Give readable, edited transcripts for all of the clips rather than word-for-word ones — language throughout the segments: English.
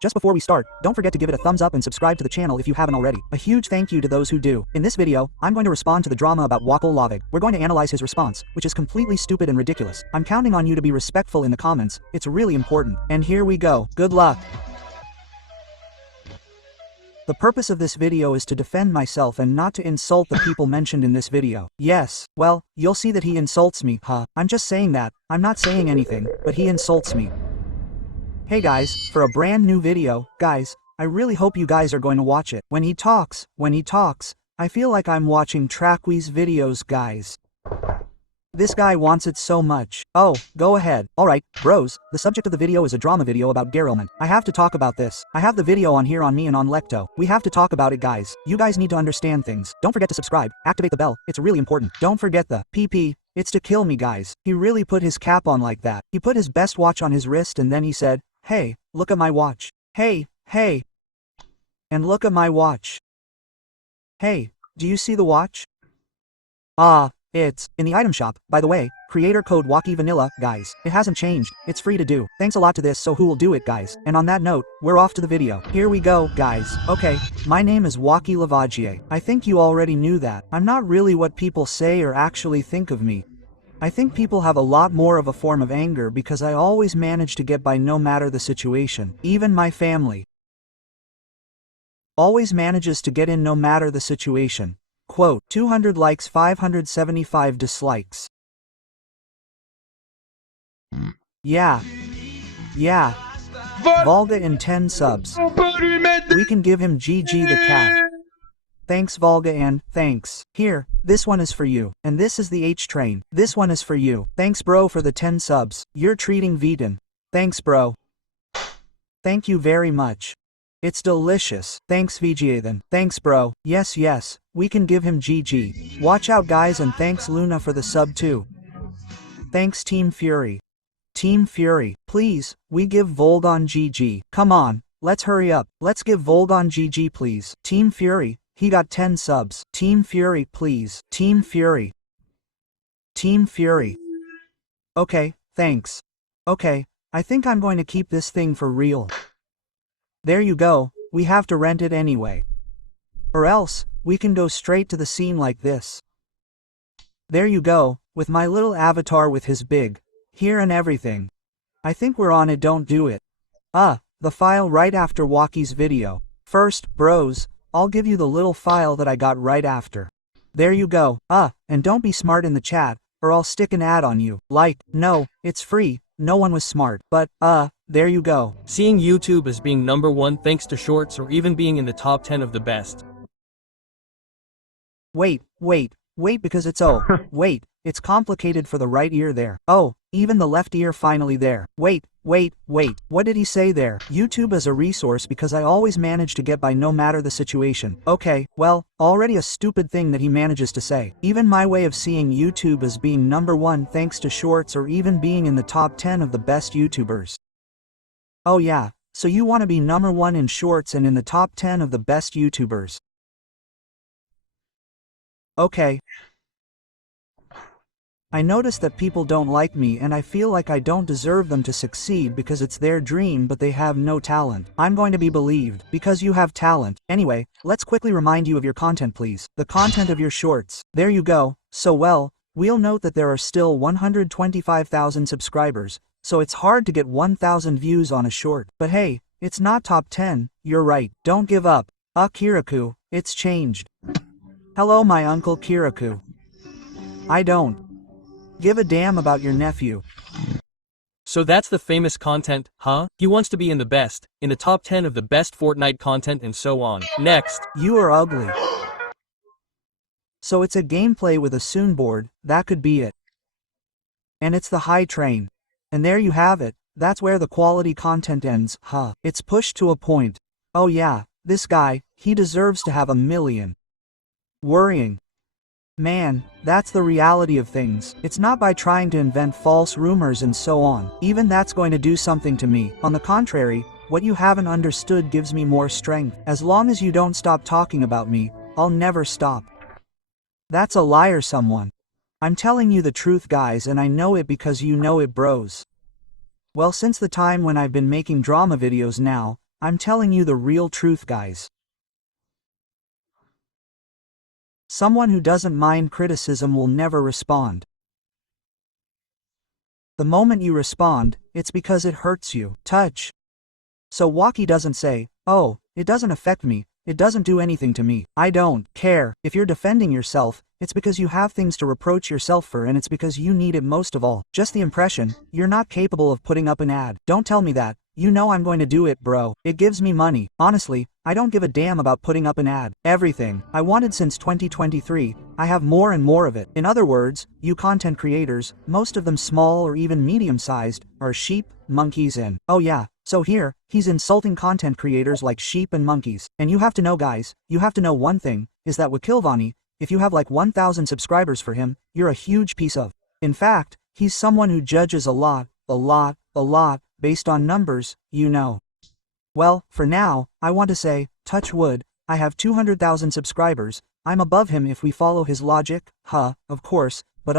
Just before we start, don't forget to give it a thumbs up and subscribe to the channel if you haven't already. A huge thank you to those who do. In this video, I'm going to respond to the drama about Wakol Lavig. We're going to analyze his response, which is completely stupid and ridiculous. I'm counting on you to be respectful in the comments, it's really important. And here we go. Good luck. The purpose of this video is to defend myself and not to insult the people mentioned in this video. Yes, well, you'll see that he insults me, huh? I'm just saying that. I'm not saying anything, but he insults me. Hey guys, for a brand new video, guys, I really hope you guys are going to watch it. When he talks, I feel like I'm watching Trackwee's videos, guys. This guy wants it so much. Oh, go ahead. Alright, bros, the subject of the video is a drama video about Gerelman. I have to talk about this. I have the video on here on me and on Lecto. We have to talk about it, guys. You guys need to understand things. Don't forget to subscribe, activate the bell, it's really important. Don't forget the PP. It's to kill me, guys. He really put his cap on like that. He put his best watch on his wrist and then he said, "Hey, look at my watch. Hey, hey. And look at my watch. Hey, do you see the watch? It's in the item shop. By the way, creator code Waki Vanilla, guys. It hasn't changed. It's free to do. Thanks a lot to this, so who will do it, guys? And on that note, we're off to the video. Here we go, guys. Okay, my name is Waki Lavagier. I think you already knew that. I'm not really what people say or actually think of me. I think people have a lot more of a form of anger because I always manage to get by no matter the situation. Even my family always manages to get in no matter the situation. Quote, 200 likes, 575 dislikes. Yeah. Volga in 10 subs. We can give him GG the cat. Thanks Volga and thanks. Here, this one is for you. And this is the H-Train. This one is for you. Thanks bro for the 10 subs. You're treating vegan. Thanks bro. Thank you very much. It's delicious. Thanks VGA then. Thanks bro. Yes, we can give him GG. Watch out guys and thanks Luna for the sub too. Thanks Team Fury. Team Fury, please, we give Volgon GG. Come on, let's hurry up. Let's give Volgon GG please. Team Fury, he got 10 subs. Team Fury please. Team Fury. Team Fury. Okay, thanks. Okay, I think I'm going to keep this thing for real. There you go, we have to rent it anyway. Or else, we can go straight to the scene like this. There you go, with my little avatar with his big here and everything. I think we're on it, don't do it. The file right after Waki's video. First, bros, I'll give you the little file that I got right after. There you go, and don't be smart in the chat, or I'll stick an ad on you. Like, no, it's free, no one was smart, but, there you go. Seeing YouTube as being #1 thanks to shorts or even being in the top 10 of the best. Wait, because it's wait, it's complicated for the right ear there. Oh, even the left ear finally there. Wait, what did he say there? YouTube as a resource because I always manage to get by no matter the situation. Okay, well, already a stupid thing that he manages to say. Even my way of seeing YouTube as being #1 thanks to shorts or even being in the top 10 of the best YouTubers. Oh yeah, so you want to be #1 in shorts and in the top 10 of the best YouTubers. Okay. I notice that people don't like me and I feel like I don't deserve them to succeed because it's their dream but they have no talent. I'm going to be believed because you have talent. Anyway, let's quickly remind you of your content please. The content of your shorts. There you go. So well, we'll note that there are still 125,000 subscribers, so it's hard to get 1,000 views on a short. But hey, it's not top 10, you're right. Don't give up. Kiraku, it's changed. Hello my uncle Kiraku. I don't give a damn about your nephew. So that's the famous content, huh? He wants to be in the best, in the top 10 of the best Fortnite content and so on. Next. You are ugly. So it's a gameplay with a soonboard, that could be it. And it's the high train. And there you have it, that's where the quality content ends, huh? It's pushed to a point. Oh yeah, this guy, he deserves to have 1 million. Worrying. Man, that's the reality of things. It's not by trying to invent false rumors and so on. Even that's going to do something to me. On the contrary, what you haven't understood gives me more strength. As long as you don't stop talking about me, I'll never stop. That's a liar someone. I'm telling you the truth guys and I know it because you know it bros. Well since the time when I've been making drama videos now, I'm telling you the real truth, guys. Someone who doesn't mind criticism will never respond. The moment you respond, it's because it hurts you. Touch. So Waki doesn't say, "Oh, it doesn't affect me, it doesn't do anything to me. I don't care." If you're defending yourself, it's because you have things to reproach yourself for, and it's because you need it most of all. Just the impression, you're not capable of putting up an ad. Don't tell me that. You know I'm going to do it, bro. It gives me money. Honestly, I don't give a damn about putting up an ad. Everything I wanted since 2023, I have more and more of it. In other words, you content creators, most of them small or even medium-sized, are sheep, monkeys and, oh yeah, so here, he's insulting content creators like sheep and monkeys. And you have to know, guys, you have to know one thing, is that with Kilvani, if you have like 1,000 subscribers for him, you're a huge piece of. In fact, he's someone who judges a lot, based on numbers, you know. Well, for now, I want to say, touch wood, I have 200,000 subscribers, I'm above him if we follow his logic, of course, but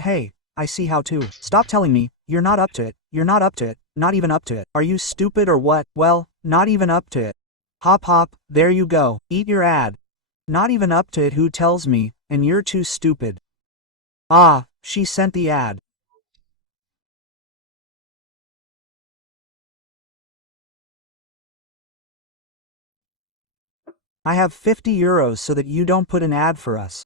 hey, I see how to. Stop telling me, you're not up to it, not even up to it. Are you stupid or what? Well, not even up to it. Hop, there you go, eat your ad. Not even up to it, who tells me, and you're too stupid. Ah, she sent the ad. I have 50 euros so that you don't put an ad for us.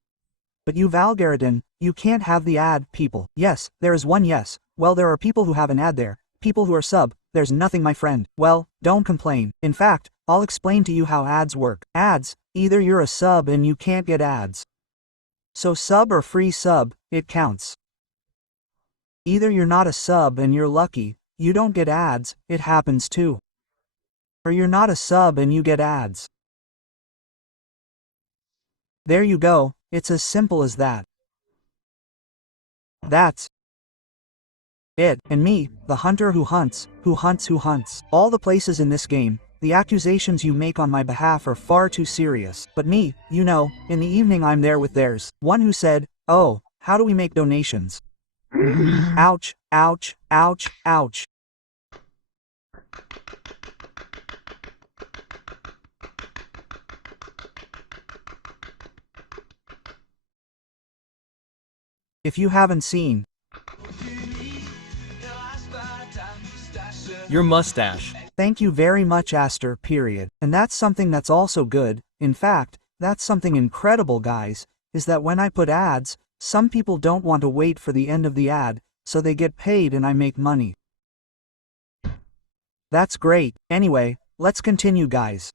But you Valgaridon, you can't have the ad, people. Yes, there is one yes. Well, there are people who have an ad there. People who are sub, there's nothing, my friend. Well, don't complain. In fact, I'll explain to you how ads work. Ads, either you're a sub and you can't get ads. So sub or free sub, it counts. Either you're not a sub and you're lucky, you don't get ads, it happens too. Or you're not a sub and you get ads. There you go, it's as simple as that. That's it. And me, the hunter who hunts. All the places in this game, the accusations you make on my behalf are far too serious. But me, you know, in the evening I'm there with theirs. One who said, "Oh, how do we make donations?" Ouch. If you haven't seen Your mustache. Thank you very much, Aster, period. And that's something that's also good, in fact, that's something incredible, guys, is that when I put ads, some people don't want to wait for the end of the ad, so they get paid and I make money. That's great. Anyway, let's continue, guys.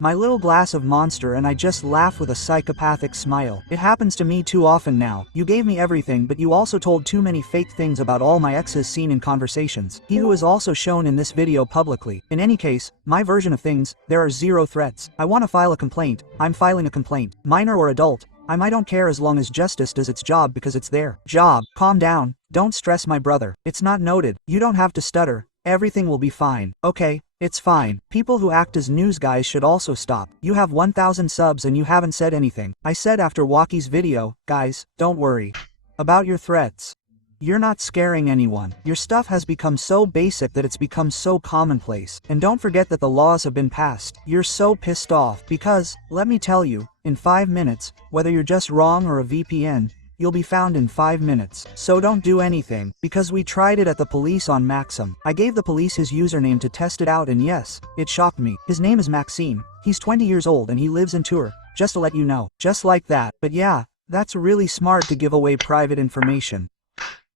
My little glass of Monster and I just laugh with a psychopathic smile. It happens to me too often now. You gave me everything, but you also told too many fake things about all my exes seen in conversations. He who is also shown in this video publicly. In any case, my version of things, there are 0 threats. I want to file a complaint. I'm filing a complaint. Minor or adult, I don't care as long as justice does its job because it's their job. Calm down. Don't stress, my brother. It's not noted. You don't have to stutter. Everything will be fine. Okay, it's fine. People who act as news guys should also stop. You have 1,000 subs and you haven't said anything. I said after Waki's video, guys, don't worry about your threats. You're not scaring anyone. Your stuff has become so basic that it's become so commonplace. And don't forget that the laws have been passed. You're so pissed off because, let me tell you, in 5 minutes, whether you're just wrong or a VPN, you'll be found in 5 minutes. So don't do anything, because we tried it at the police on Maxim. I gave the police his username to test it out and yes, it shocked me. His name is Maxime. He's 20 years old and he lives in Tours, just to let you know. Just like that. But yeah, that's really smart to give away private information.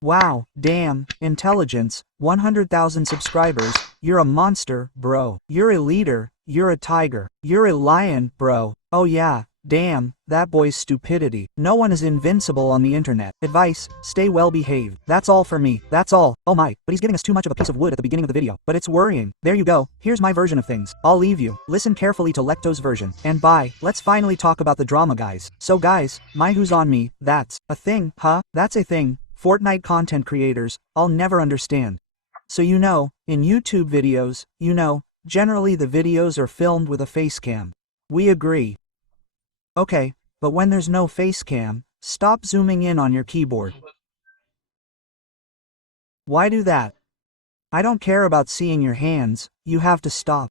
Wow, damn, intelligence, 100,000 subscribers, you're a monster, bro. You're a leader, you're a tiger, you're a lion, bro. Oh yeah. Damn, that boy's stupidity. No one is invincible on the internet. Advice, stay well behaved. That's all for me. That's all. Oh my, but he's giving us too much of a piece of wood at the beginning of the video. But it's worrying. There you go. Here's my version of things. I'll leave you. Listen carefully to Lecto's version. And bye. Let's finally talk about the drama, guys. So guys, my who's on me, that's a thing, huh? That's a thing. Fortnite content creators, I'll never understand. So you know, in YouTube videos, you know, generally the videos are filmed with a face cam. We agree. Okay, but when there's no face cam, stop zooming in on your keyboard. Why do that? I don't care about seeing your hands, you have to stop.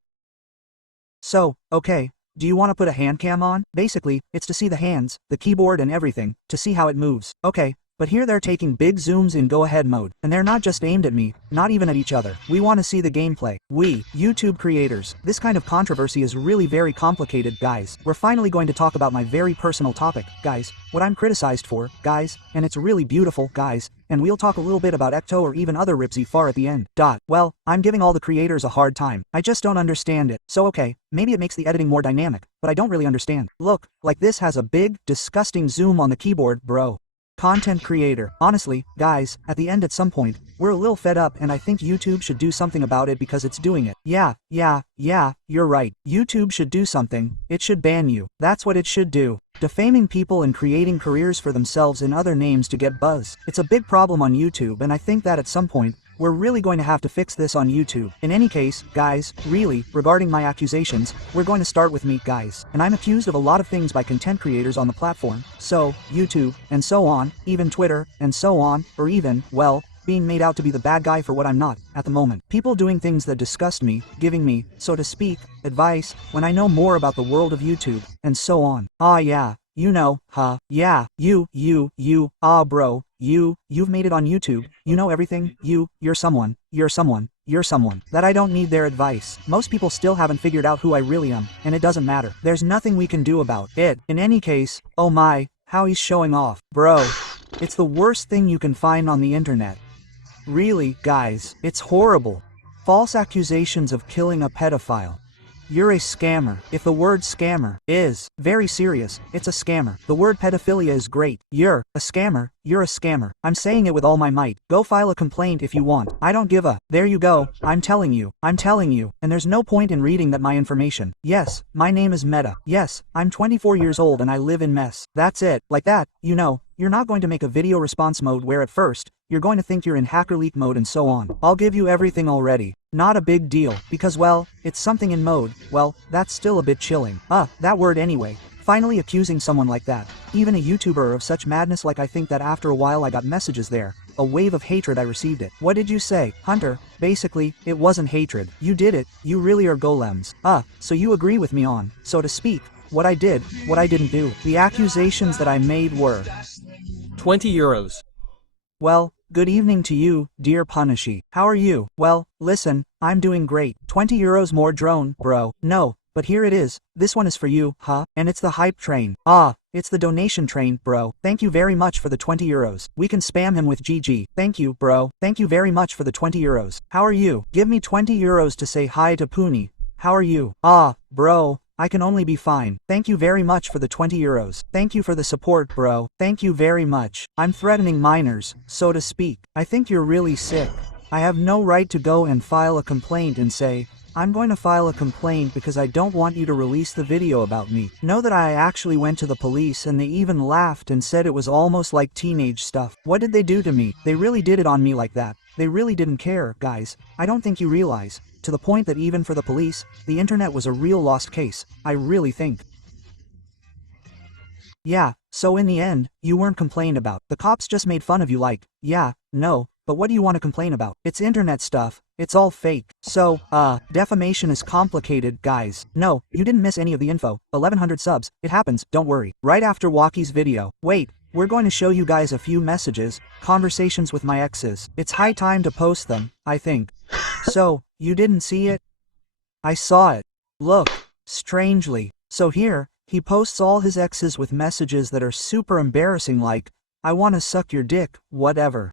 So, okay. Do you want to put a hand cam on? Basically, it's to see the hands, the keyboard and everything, to see how it moves. Okay. But here they're taking big zooms in go-ahead mode, and they're not just aimed at me, not even at each other. We want to see the gameplay. We, YouTube creators, this kind of controversy is really very complicated, guys. We're finally going to talk about my very personal topic, guys, what I'm criticized for, guys, and it's really beautiful, guys, and we'll talk a little bit about Ecto or even other Ripsy far at the end. Well, I'm giving all the creators a hard time. I just don't understand it. So okay, maybe it makes the editing more dynamic, but I don't really understand. Look, like this has a big, disgusting zoom on the keyboard, bro. Content creator. Honestly, guys, at the end at some point, we're a little fed up and I think YouTube should do something about it because it's doing it. Yeah, you're right. YouTube should do something. It should ban you. That's what it should do. Defaming people and creating careers for themselves in other names to get buzz. It's a big problem on YouTube and I think that at some point, we're really going to have to fix this on YouTube. In any case, guys, really, regarding my accusations, we're going to start with me, guys. And I'm accused of a lot of things by content creators on the platform, so, YouTube, and so on, even Twitter, and so on, or even, well, being made out to be the bad guy for what I'm not, at the moment. People doing things that disgust me, giving me, so to speak, advice, when I know more about the world of YouTube, and so on. Yeah. You know, yeah, bro, you've made it on YouTube, you know everything, you're someone, that I don't need their advice. Most people still haven't figured out who I really am, and it doesn't matter. There's nothing we can do about it. In any case, oh my, how he's showing off. Bro, it's the worst thing you can find on the internet. Really, guys, it's horrible. False accusations of killing a pedophile. You're a scammer. If the word scammer is very serious, it's a scammer. The word pedophilia is great. You're a scammer. You're a scammer. I'm saying it with all my might. Go file a complaint if you want. I don't give a. There you go. I'm telling you. And there's no point in reading that my information. Yes, my name is Meta. Yes, I'm 24 years old and I live in mess. That's it. Like that, you know, you're not going to make a video response mode where at first, you're going to think you're in hacker leak mode and so on. I'll give you everything already. Not a big deal, because well, it's something in mode, well, that's still a bit chilling. That word anyway. Finally accusing someone like that, even a YouTuber of such madness, like I think that after a while I got messages there. A wave of hatred I received it. What did you say, Hunter? Basically, it wasn't hatred. You did it, you really are golems. So you agree with me on, so to speak, what I did, what I didn't do. The accusations that I made were 20 euros. Well, good evening to you, dear Punishy. How are you? Well, listen, I'm doing great. 20 euros more drone, bro. No, but here it is. This one is for you, and it's the hype train. It's the donation train, bro. Thank you very much for the 20 euros. We can spam him with GG. Thank you, bro. Thank you very much for the 20 euros. How are you? Give me 20 euros to say hi to Puni. How are you? Bro. I can only be fine. Thank you very much for the 20 euros. Thank you for the support, bro. Thank you very much. I'm threatening minors, so to speak. I think you're really sick. I have no right to go and file a complaint and say, I'm going to file a complaint because I don't want you to release the video about me. Know that I actually went to the police and they even laughed and said it was almost like teenage stuff. What did they do to me? They really did it on me like that. They really didn't care, guys. I don't think you realize. To the point that even for the police, the internet was a real lost case. I really think. Yeah, so in the end, you weren't complained about. The cops just made fun of you like, yeah, no, but what do you want to complain about? It's internet stuff. It's all fake. So, defamation is complicated, guys. No, you didn't miss any of the info. 1100 subs. It happens, don't worry. Right after Walkie's video. Wait, we're going to show you guys a few messages, conversations with my exes. It's high time to post them, I think. So, you didn't see it? I saw it. Look, strangely. So here, he posts all his exes with messages that are super embarrassing like, I wanna suck your dick, whatever.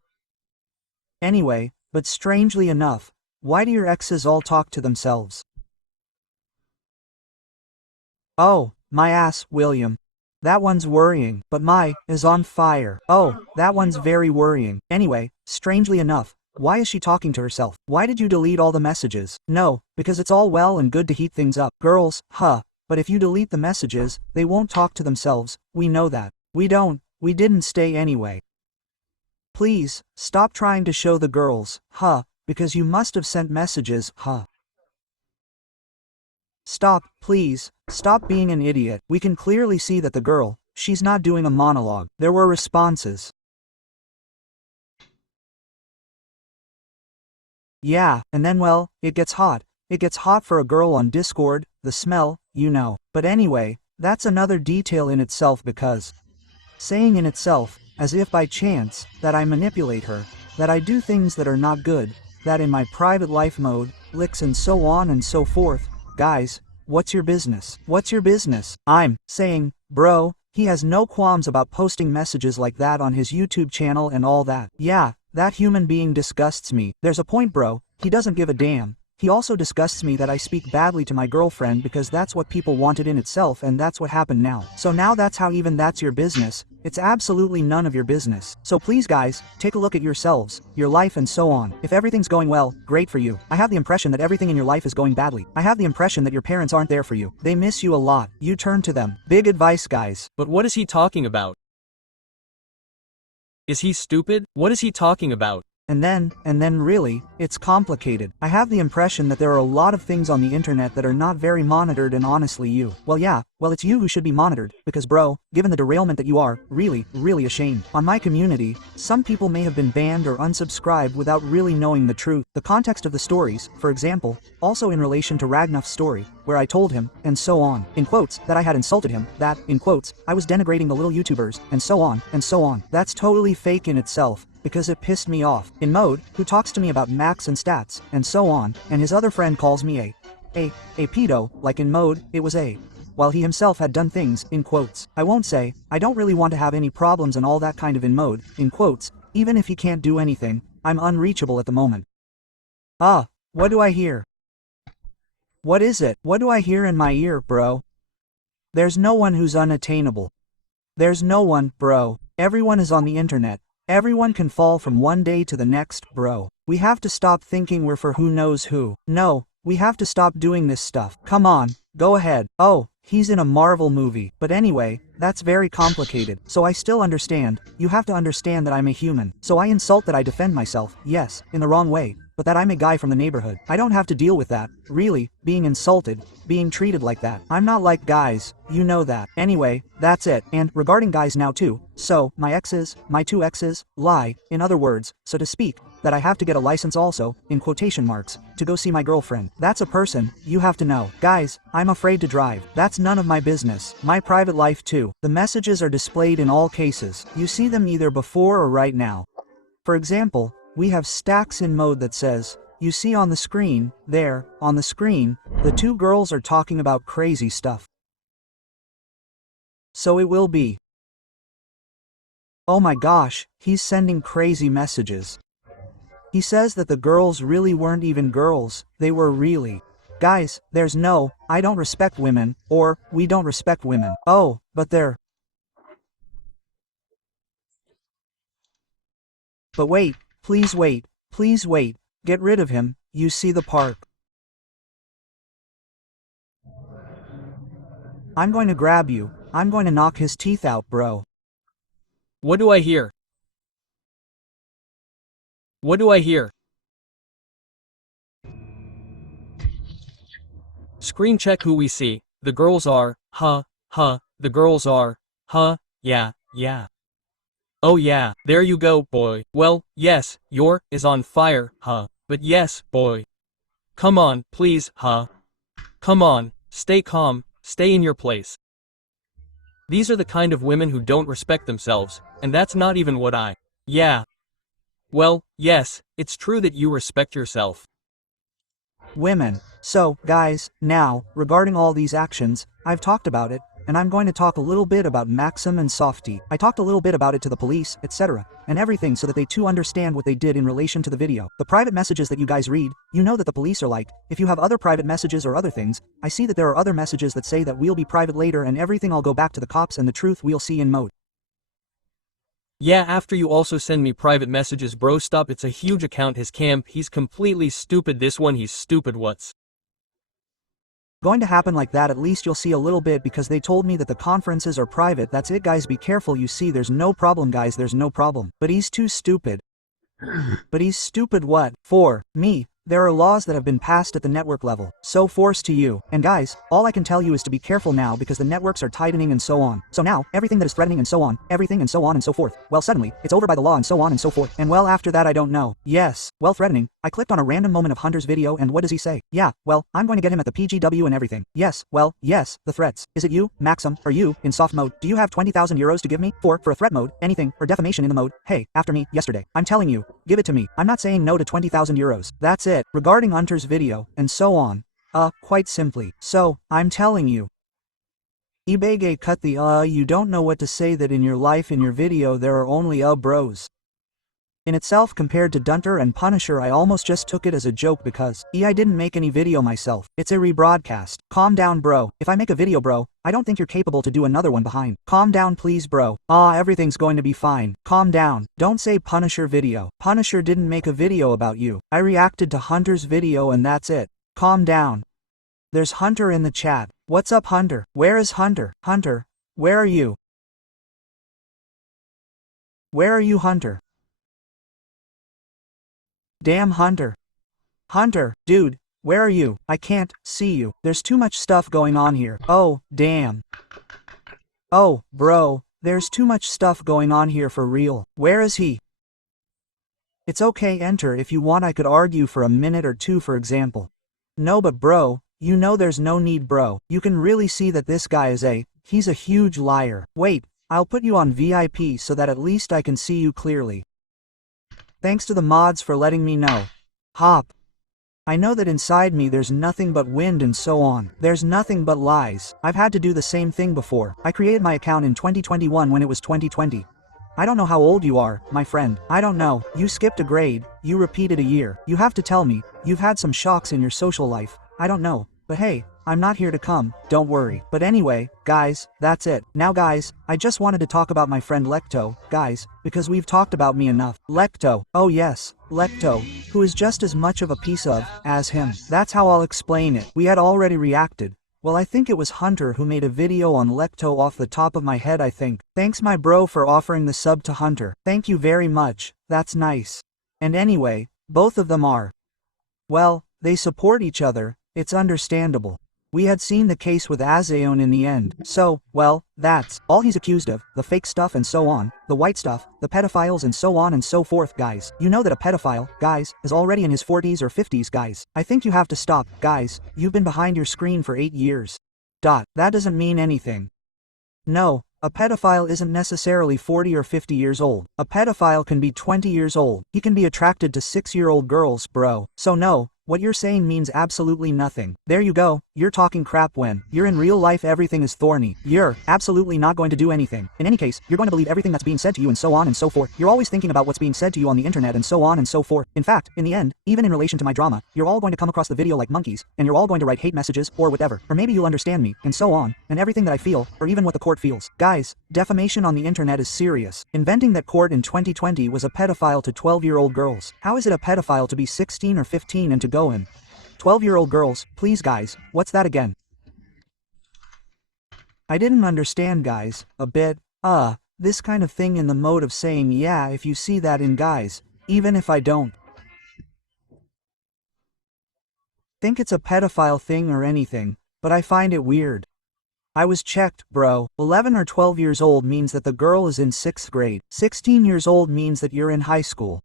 Anyway, but strangely enough, why do your exes all talk to themselves? Oh, my ass, William. That one's worrying, but my is on fire. Oh, that one's very worrying. Anyway, strangely enough, why is she talking to herself? Why did you delete all the messages? No, because it's all well and good to heat things up. Girls, but if you delete the messages, they won't talk to themselves, we know that. We didn't stay anyway. Please, stop trying to show the girls, because you must have sent messages, Stop, please, stop being an idiot. We can clearly see that the girl, she's not doing a monologue. There were responses. Yeah, and then well, it gets hot. It gets hot for a girl on Discord, the smell, you know. But anyway, that's another detail in itself because saying in itself, as if by chance, that I manipulate her, that I do things that are not good, that in my private life mode, licks and so on and so forth, guys, what's your business? What's your business? I'm saying, bro, he has no qualms about posting messages like that on his YouTube channel and all that. Yeah, that human being disgusts me. There's a point, bro, he doesn't give a damn. He also disgusts me that I speak badly to my girlfriend because that's what people wanted in itself and that's what happened now. So now that's how even that's your business. It's absolutely none of your business. So please guys, take a look at yourselves, your life and so on. If everything's going well, great for you. I have the impression that everything in your life is going badly. I have the impression that your parents aren't there for you. They miss you a lot. You turn to them. Big advice, guys. But what is he talking about? Is he stupid? What is he talking about? And then really, it's complicated. I have the impression that there are a lot of things on the internet that are not very monitored and honestly you. Well it's you who should be monitored, because bro, given the derailment that you are, really ashamed. On my community, some people may have been banned or unsubscribed without really knowing the truth. The context of the stories, for example, also in relation to Ragnar's story, where I told him, and so on, in quotes, that I had insulted him, that, in quotes, I was denigrating the little YouTubers, and so on, and so on. That's totally fake in itself, because it pissed me off. In mode, who talks to me about max and stats, and so on, and his other friend calls me a pedo, like in mode, it was while he himself had done things, in quotes. I won't say, I don't really want to have any problems and all that kind of in mode, in quotes, even if he can't do anything, I'm unreachable at the moment. Ah, what do I hear? What is it? What do I hear in my ear, bro? There's no one who's unattainable. There's no one, bro. Everyone is on the internet. Everyone can fall from one day to the next, bro. We have to stop thinking we're for who knows who. No, we have to stop doing this stuff. Come on, go ahead. Oh, he's in a Marvel movie. But anyway, that's very complicated. So I still understand. You have to understand that I'm a human. So I insult that I defend myself, yes, in the wrong way, but that I'm a guy from the neighborhood. I don't have to deal with that, really, being insulted, being treated like that. I'm not like guys, you know that. Anyway, that's it. And regarding guys now too, so, my two exes, lie, in other words, so to speak, that I have to get a license also, in quotation marks, to go see my girlfriend. That's a person, you have to know. Guys, I'm afraid to drive. That's none of my business. My private life too. The messages are displayed in all cases. You see them either before or right now. For example, we have stacks in mode that says, you see on the screen, there, on the screen, the two girls are talking about crazy stuff. So it will be. Oh my gosh, he's sending crazy messages. He says that the girls really weren't even girls, they were really. Guys, there's no, I don't respect women, or, we don't respect women. Oh, but they're. But wait, please wait, get rid of him, you see the park. I'm going to grab you, I'm going to knock his teeth out, bro. What do I hear? What do I hear? Screen check who we see. The girls are, the girls are, yeah. Oh yeah, there you go, boy. Well, yes, your is on fire, but yes, boy. Come on, please, Come on, stay calm, stay in your place. These are the kind of women who don't respect themselves, and that's not even what I. Yeah. Well, yes, it's true that you respect yourself. Women. So, guys, now, regarding all these actions, I've talked about it, and I'm going to talk a little bit about Maxim and Softy. I talked a little bit about it to the police, etc., and everything so that they too understand what they did in relation to the video. The private messages that you guys read, you know that the police are like, if you have other private messages or other things, I see that there are other messages that say that we'll be private later and everything I'll go back to the cops and the truth we'll see in mode. Yeah, after you also send me private messages, bro, stop, it's a huge account, his camp, he's completely stupid, this one, he's stupid, what's going to happen like that? At least you'll see a little bit because they told me that the conferences are private. That's it, guys, be careful. You see, there's no problem, guys, there's no problem. But he's too stupid. But he's stupid what? For me, there are laws that have been passed at the network level, so forced to you. And guys, all I can tell you is to be careful now because the networks are tightening and so on. So now, everything that is threatening and so on, everything and so on and so forth, well, suddenly, it's over by the law and so on and so forth. And well, after that I don't know. Yes, well, threatening, I clicked on a random moment of Hunter's video and what does he say? Yeah, well, I'm going to get him at the PGW and everything. Yes, well, yes, the threats. Is it you, Maxim, or you, in soft mode? Do you have 20,000 euros to give me? For a threat mode, anything, or defamation in the mode? Hey, after me, yesterday. I'm telling you, give it to me. I'm not saying no to 20,000 euros. That's it. Regarding Hunter's video, and so on. Quite simply. So, I'm telling you. Ibege cut the you don't know what to say that in your life in your video there are only bros. In itself compared to Dunter and Punisher I almost just took it as a joke because I didn't make any video myself. It's a rebroadcast. Calm down bro. If I make a video bro, I don't think you're capable to do another one behind. Calm down please bro. Everything's going to be fine. Calm down. Don't say Punisher video. Punisher didn't make a video about you. I reacted to Hunter's video and that's it. Calm down. There's Hunter in the chat. What's up Hunter? Where is Hunter? Hunter, where are you? Where are you Hunter? Damn Hunter. Hunter, dude, where are you? I can't see you. There's too much stuff going on here. Oh, damn. Oh, bro, there's too much stuff going on here for real. Where is he? It's okay enter if you want I could argue for a minute or two for example. No but bro, you know there's no need bro. You can really see that this guy is he's a huge liar. Wait, I'll put you on VIP so that at least I can see you clearly. Thanks to the mods for letting me know. Hop. I know that inside me there's nothing but wind and so on. There's nothing but lies. I've had to do the same thing before. I created my account in 2021 when it was 2020. I don't know how old you are, my friend. I don't know. You skipped a grade. You repeated a year. You have to tell me. You've had some shocks in your social life. I don't know. But hey, I'm not here to come, don't worry. But anyway, guys, that's it. Now guys, I just wanted to talk about my friend Lecto, guys, because we've talked about me enough. Lecto, oh yes, Lecto, who is just as much of a piece of, as him. That's how I'll explain it. We had already reacted. Well I think it was Hunter who made a video on Lecto off the top of my head I think. Thanks my bro for offering the sub to Hunter. Thank you very much, that's nice. And anyway, both of them are. Well, they support each other. It's understandable. We had seen the case with Azaon in the end. So, well, that's all he's accused of, the fake stuff and so on, the white stuff, the pedophiles and so on and so forth guys. You know that a pedophile, guys, is already in his 40s or 50s guys. I think you have to stop, guys, you've been behind your screen for 8 years. That doesn't mean anything. No, a pedophile isn't necessarily 40 or 50 years old. A pedophile can be 20 years old. He can be attracted to 6-year-old girls, bro. So no. What you're saying means absolutely nothing. There you go, you're talking crap when you're in real life everything is thorny. You're absolutely not going to do anything. In any case, you're going to believe everything that's being said to you and so on and so forth. You're always thinking about what's being said to you on the internet and so on and so forth. In fact, in the end, even in relation to my drama, you're all going to come across the video like monkeys, and you're all going to write hate messages or whatever. Or maybe you'll understand me, and so on, and everything that I feel, or even what the court feels. Guys, defamation on the internet is serious. Inventing that court in 2020 was a pedophile to 12-year-old girls. How is it a pedophile to be 16 or 15 and to go in? 12-year-old girls, please guys, what's that again? I didn't understand guys, a bit, this kind of thing in the mode of saying yeah if you see that in guys, even if I don't think it's a pedophile thing or anything, but I find it weird. I was checked, bro. 11 or 12 years old means that the girl is in 6th grade. 16 years old means that you're in high school.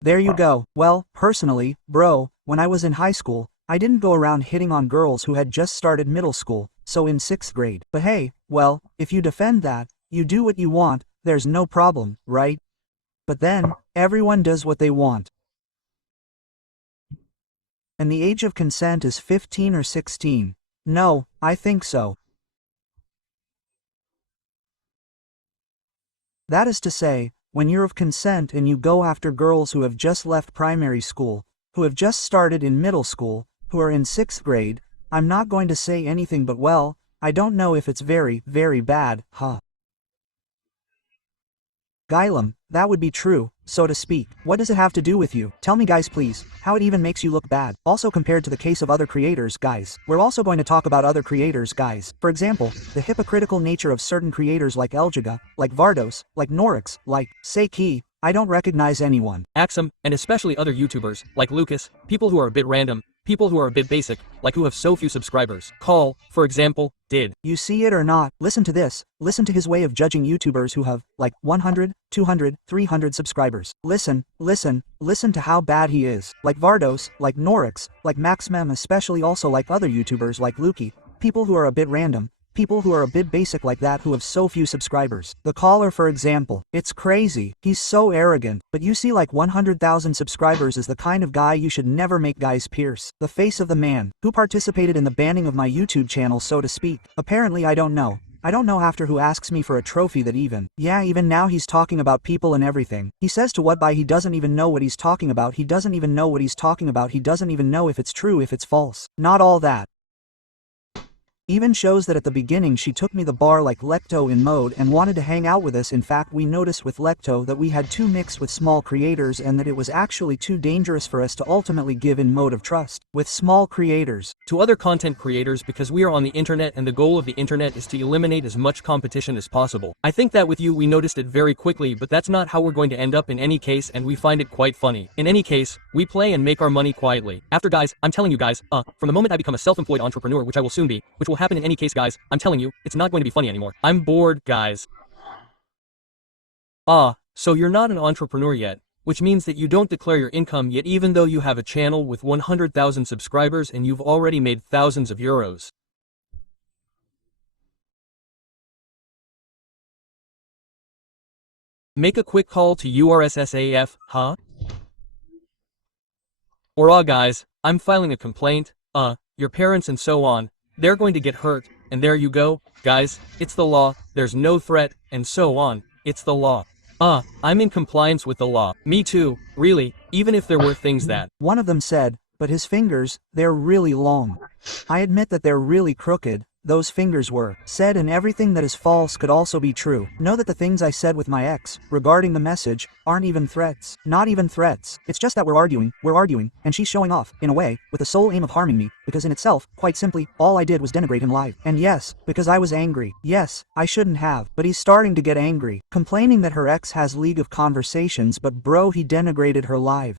There you go. Well, personally, bro, when I was in high school, I didn't go around hitting on girls who had just started middle school, so in 6th grade. But hey, well, if you defend that, you do what you want, there's no problem, right? But then, everyone does what they want. And the age of consent is 15 or 16. No, I think so. That is to say, when you're of consent and you go after girls who have just left primary school, who have just started in middle school, who are in 6th grade, I'm not going to say anything but well, I don't know if it's very, very bad, huh? Gylum, that would be true, so to speak. What does it have to do with you? Tell me guys please, how it even makes you look bad. Also compared to the case of other creators guys. We're also going to talk about other creators guys. For example, the hypocritical nature of certain creators like Elgiga, like Vardos, like Norix, like Seiki. I don't recognize anyone. Axum, and especially other YouTubers, like Lucas, people who are a bit random. people who are a bit basic, like who have so few subscribers. Call, for example, did. You see it or not, listen to this, listen to his way of judging YouTubers who have, like, 100, 200, 300 subscribers. Listen to how bad he is. Like Vardos, like Norix, like Maxmem, especially also like other YouTubers like Lukey, people who are a bit random, people who are a bit basic like that who have so few subscribers. The caller, for example, it's crazy, he's so arrogant, but you see, like 100,000 subscribers is the kind of guy you should never make guys pierce. The face of the man, who participated in the banning of my YouTube channel, so to speak. Apparently I don't know after who asks me for a trophy that even now he's talking about people and everything. He says to what by he doesn't even know what he's talking about, he doesn't even know what he's talking about, he doesn't even know if it's true, if it's false. Not all that. Even shows that at the beginning she took me the bar like Lecto in mode and wanted to hang out with us. In fact, we noticed with Lecto that we had too mixed with small creators and that it was actually too dangerous for us to ultimately give in mode of trust with small creators to other content creators, because we are on the internet and the goal of the internet is to eliminate as much competition as possible. I think that with you we noticed it very quickly, but that's not how we're going to end up in any case, and we find it quite funny. In any case, we play and make our money quietly. After, guys, I'm telling you guys, from the moment I become a self-employed entrepreneur, which I will soon be, which will happen in any case, guys, I'm telling you, it's not going to be funny anymore. I'm bored, guys. So you're not an entrepreneur yet, which means that you don't declare your income yet, even though you have a channel with 100,000 subscribers and you've already made thousands of euros. Make a quick call to URSSAF, huh? Or guys, I'm filing a complaint, your parents and so on, they're going to get hurt, and there you go, guys, it's the law, there's no threat, and so on, it's the law. I'm in compliance with the law. Me too, really, even if there were things that. One of them said, but his fingers, they're really long. I admit that they're really crooked, those fingers were. Said, and everything that is false could also be true. Know that the things I said with my ex, regarding the message, aren't even threats. Not even threats. It's just that we're arguing, and she's showing off, in a way, with the sole aim of harming me, because in itself, quite simply, all I did was denigrate him live. And yes, because I was angry. Yes, I shouldn't have, but he's starting to get angry, complaining that her ex has League of Conversations, but bro, he denigrated her live.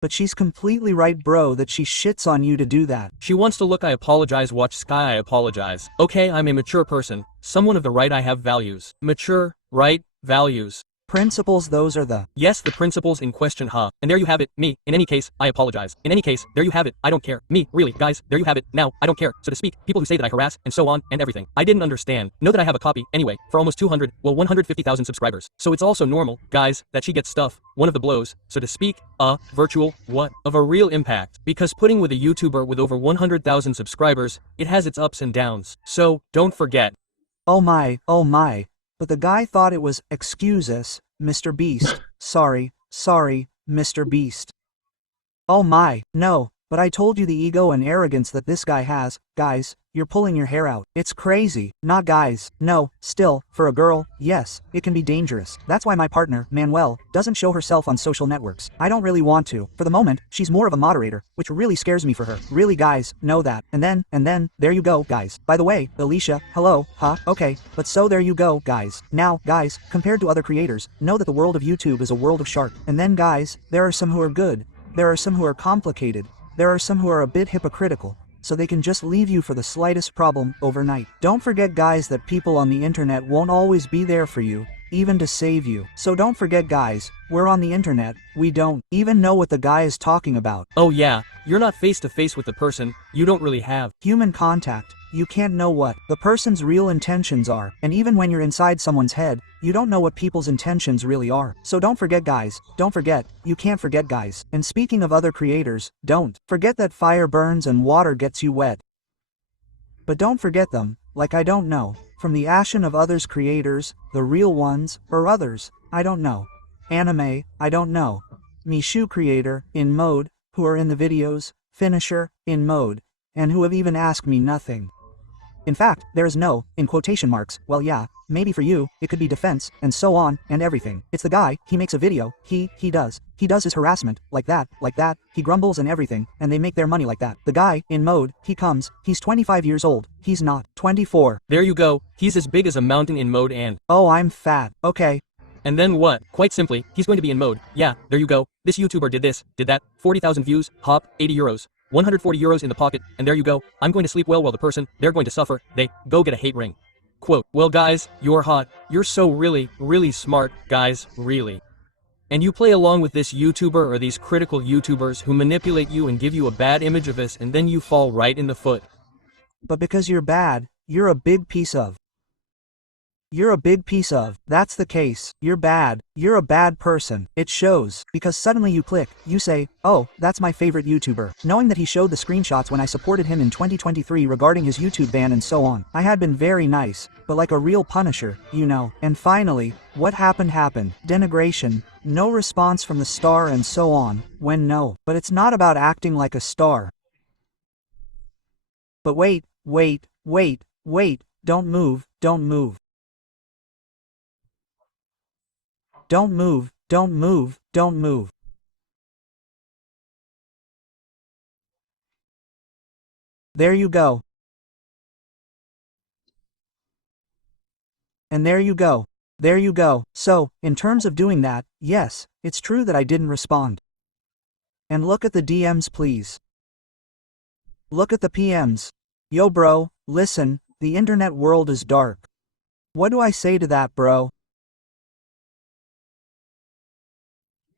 But she's completely right, bro, that she shits on you to do that. She wants to look I apologize, watch Sky I apologize. Okay, I'm a mature person, someone of the right, I have values. Mature, right, values. Principles, those are the. Yes, the principles in question, huh? And there you have it, me, in any case, I apologize. In any case, there you have it, I don't care. Me, really, guys, there you have it, now, I don't care. So to speak, people who say that I harass, and so on, and everything. I didn't understand. Know that I have a copy, anyway, for almost 150,000 subscribers. So it's also normal, guys, that she gets stuff, one of the blows, so to speak, virtual, what? Of a real impact. Because putting with a YouTuber with over 100,000 subscribers, it has its ups and downs. So, don't forget. Oh my. But the guy thought it was, excuse us, Mr. Beast. Sorry, Mr. Beast. Oh my, no, but I told you the ego and arrogance that this guy has, guys, you're pulling your hair out. It's crazy. Not guys, no, still, for a girl, yes, it can be dangerous. That's why my partner, Manuel, doesn't show herself on social networks. I don't really want to. For the moment, she's more of a moderator, which really scares me for her. Really, guys, know that. And then, there you go, guys. By the way, Alicia, hello, huh, okay, but so there you go, guys. Now, guys, compared to other creators, know that the world of YouTube is a world of shark. And then, guys, there are some who are good. There are some who are complicated. There are some who are a bit hypocritical, so they can just leave you for the slightest problem overnight. Don't forget, guys, that people on the internet won't always be there for you, even to save you. So don't forget, guys, we're on the internet, we don't even know what the guy is talking about. Oh yeah, you're not face to face with the person, you don't really have human contact. You can't know what the person's real intentions are, and even when you're inside someone's head, you don't know what people's intentions really are. So don't forget, guys, don't forget, you can't forget, guys. And speaking of other creators, don't forget that fire burns and water gets you wet. But don't forget them, like I don't know, from the ashen of others creators, the real ones, or others, I don't know. Anime, I don't know. Mishu creator, in mode, who are in the videos, finisher, in mode, and who have even asked me nothing. In fact, there is no, in quotation marks, well yeah, maybe for you, it could be defense, and so on, and everything. It's the guy, he makes a video, he does his harassment, like that, he grumbles and everything, and they make their money like that. The guy, in mode, he comes, he's 25 years old, he's not, 24. There you go, he's as big as a mountain in mode and. Oh, I'm fat, okay. And then what? Quite simply, he's going to be in mode, yeah, there you go, this YouTuber did this, did that, 40,000 views, hop, 80 euros, 140 euros in the pocket, and there you go, I'm going to sleep well while the person, they're going to suffer, they, go get a hate ring. Quote, well guys, you're hot, you're so really, really smart, guys, really. And you play along with this YouTuber or these critical YouTubers who manipulate you and give you a bad image of us, and then you fall right in the foot. But because you're bad, you're a big piece of. That's the case. You're bad. You're a bad person. It shows. Because suddenly you click, you say, oh, that's my favorite YouTuber. Knowing that he showed the screenshots when I supported him in 2023 regarding his YouTube ban and so on. I had been very nice, but like a real punisher, you know. And finally, what happened. Denigration, no response from the star and so on, when no. But it's not about acting like a star. But wait, don't move. Don't move. There you go. And there you go. So, in terms of doing that, yes, it's true that I didn't respond. And look at the DMs please. Look at the PMs. Yo bro, listen, the internet world is dark. What do I say to that, bro?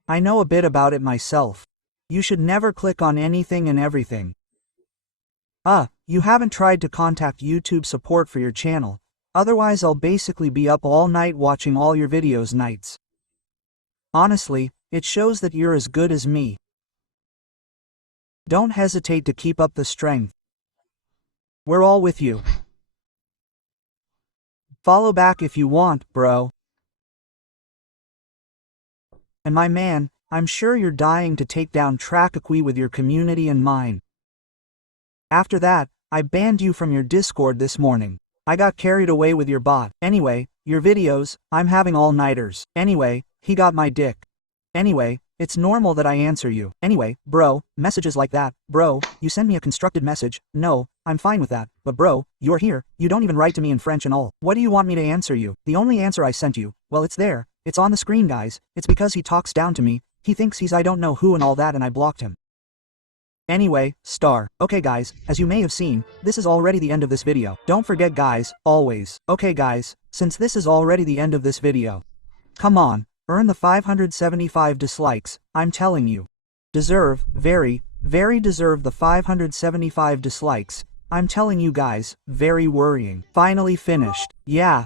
I know a bit about it myself. You should never click on anything and everything. You haven't tried to contact YouTube support for your channel, otherwise I'll basically be up all night watching all your videos nights. Honestly, it shows that you're as good as me. Don't hesitate to keep up the strength. We're all with you. Follow back if you want, bro. And my man, I'm sure you're dying to take down Trackaqui with your community and mine. After that, I banned you from your Discord this morning. I got carried away with your bot. Anyway, your videos, I'm having all-nighters. Anyway, he got my dick. Anyway, it's normal that I answer you. Anyway, bro, messages like that, bro, you send me a constructed message, no, I'm fine with that, but bro, you're here, you don't even write to me in French and all. What do you want me to answer you? The only answer I sent you, well it's there, it's on the screen guys, it's because he talks down to me, he thinks he's I don't know who and all that and I blocked him. Anyway, star. Okay guys, as you may have seen, this is already the end of this video. Don't forget guys, always. Okay guys, since this is already the end of this video. Come on, earn the 575 dislikes, I'm telling you. Deserve, very deserve the 575 dislikes. I'm telling you guys, very worrying. Finally finished. Yeah,